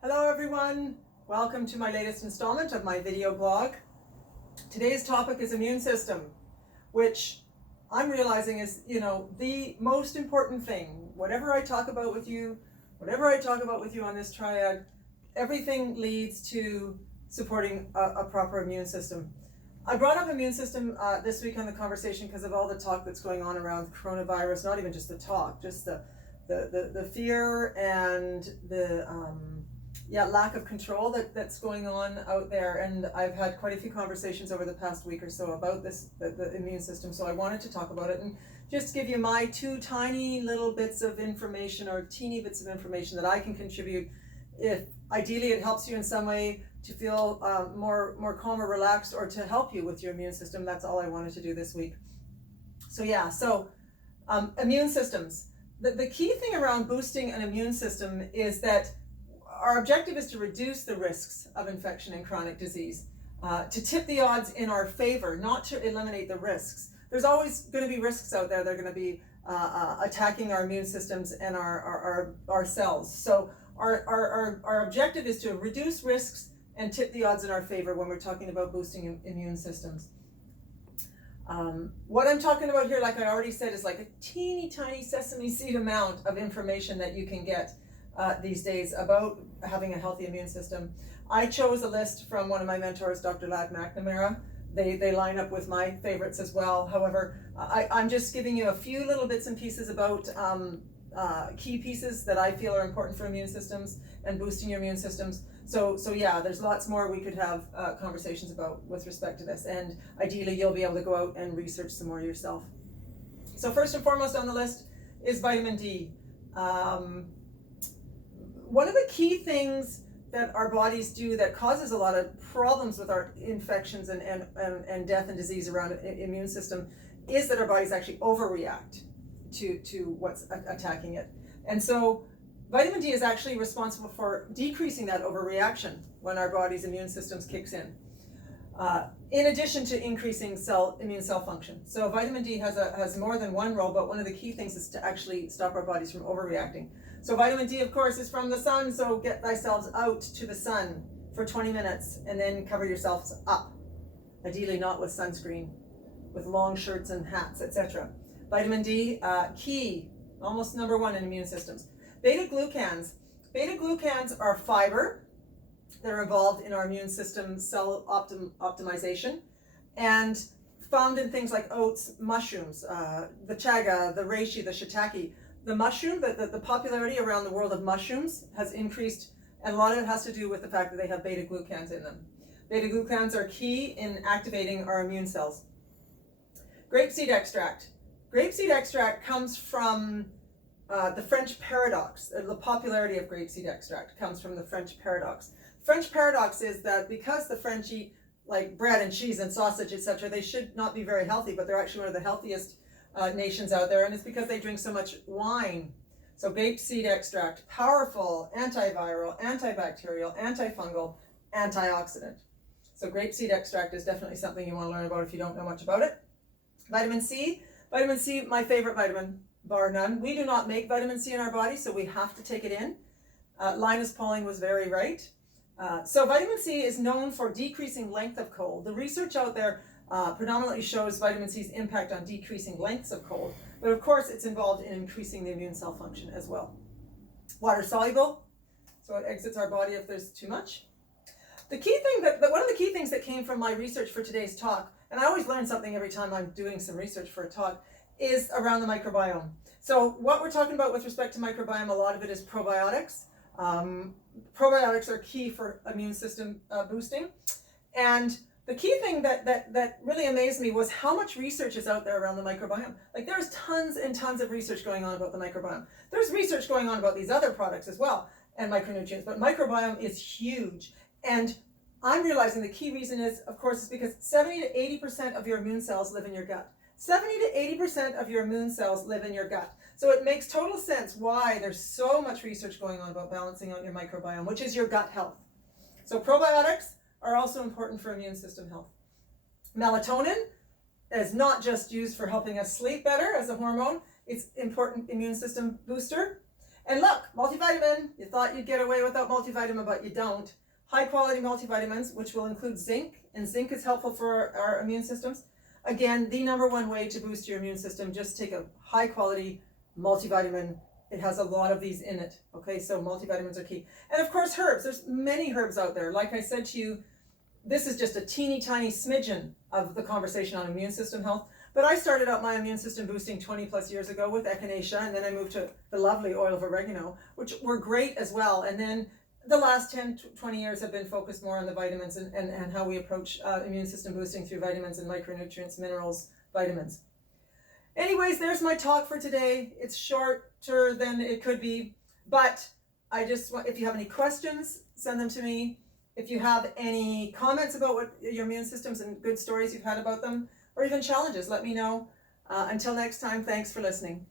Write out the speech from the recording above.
Hello everyone, welcome to my latest installment of my video blog. Today's topic is immune system, which I'm realizing is, the most important thing. Whatever I talk about with you on this triad, everything leads to supporting a proper immune system. I brought up immune system this week on the conversation because of all the talk that's going on around coronavirus, not even just the talk, just the fear and the lack of control that's going on out there. And I've had quite a few conversations over the past week or so about the immune system. So I wanted to talk about it and just give you my two tiny little bits of information, or teeny bits of information that I can contribute. If ideally it helps you in some way to feel more calm or relaxed, or to help you with your immune system, that's all I wanted to do this week. So immune systems. The key thing around boosting an immune system is that our objective is to reduce the risks of infection and chronic disease, to tip the odds in our favor, not to eliminate the risks. There's always going to be risks out there that are going to be attacking our immune systems and our cells. So our objective is to reduce risks and tip the odds in our favor when we're talking about boosting immune systems. What I'm talking about here, like I already said, is like a teeny tiny sesame seed amount of information that you can get these days about having a healthy immune system. I chose a list from one of my mentors, Dr. Ladd McNamara. They line up with my favorites as well. However, I'm just giving you a few little bits and pieces about key pieces that I feel are important for immune systems and boosting your immune systems. So there's lots more we could have conversations about with respect to this, and ideally you'll be able to go out and research some more yourself. So first and foremost on the list is vitamin D. One of the key things that our bodies do that causes a lot of problems with our infections and death and disease around immune system is that our bodies actually overreact to what's attacking it. And so vitamin D is actually responsible for decreasing that overreaction when our body's immune systems kicks in addition to increasing immune cell function. So vitamin D has more than one role, but one of the key things is to actually stop our bodies from overreacting. So vitamin D, of course, is from the sun, so get thyself out to the sun for 20 minutes and then cover yourselves up, ideally not with sunscreen, with long shirts and hats, etc. Vitamin D, key, almost number one in immune systems. Beta-glucans. Beta-glucans are fiber that are involved in our immune system cell optimization, and found in things like oats, mushrooms, the chaga, the reishi, the shiitake. The mushroom, the popularity around the world of mushrooms has increased, and a lot of it has to do with the fact that they have beta-glucans in them. Beta-glucans are key in activating our immune cells. Grapeseed extract. Grapeseed extract comes from the French paradox. The popularity of grapeseed extract comes from the French paradox. French paradox is that because the French eat like bread and cheese and sausage, etc., they should not be very healthy, but they're actually one of the healthiest nations out there, and it's because they drink so much wine. So grapeseed extract, powerful antiviral, antibacterial, antifungal, antioxidant. So grapeseed extract is definitely something you want to learn about if you don't know much about it. Vitamin C, my favorite vitamin, bar none. We do not make vitamin C in our body, so we have to take it in. Linus Pauling was very right. So vitamin C is known for decreasing length of cold. The research out there predominantly shows vitamin C's impact on decreasing lengths of cold, but of course it's involved in increasing the immune cell function as well. Water soluble, so it exits our body if there's too much. The key thing one of the key things that came from my research for today's talk, and I always learn something every time I'm doing some research for a talk, is around the microbiome. So what we're talking about with respect to microbiome, a lot of it is probiotics. Probiotics are key for immune system boosting, and the key thing that really amazed me was how much research is out there around the microbiome. Like, there's tons and tons of research going on about the microbiome. There's research going on about these other products as well, and micronutrients, but microbiome is huge. And I'm realizing the key reason is, of course, is because 70 to 80% of your immune cells live in your gut. 70 to 80% of your immune cells live in your gut. So it makes total sense why there's so much research going on about balancing out your microbiome, which is your gut health. So probiotics are also important for immune system health. Melatonin is not just used for helping us sleep better as a hormone, it's important immune system booster. And look, multivitamin, you thought you'd get away without multivitamin, but you don't. High quality multivitamins, which will include zinc, and zinc is helpful for our immune systems. Again, the number one way to boost your immune system, just take a high quality multivitamin. It has a lot of these in it. Okay, so multivitamins are key. And of course, herbs. There's many herbs out there. Like I said to you, this is just a teeny tiny smidgen of the conversation on immune system health. But I started out my immune system boosting 20 plus years ago with echinacea, and then I moved to the lovely oil of oregano, which were great as well. And then the last 10, 20 years have been focused more on the vitamins and how we approach immune system boosting through vitamins and micronutrients, minerals, vitamins. Anyways, there's my talk for today. It's shorter than it could be, but I just want, if you have any questions, send them to me. If you have any comments about what your immune systems and good stories you've had about them, or even challenges, let me know. Until next time, thanks for listening.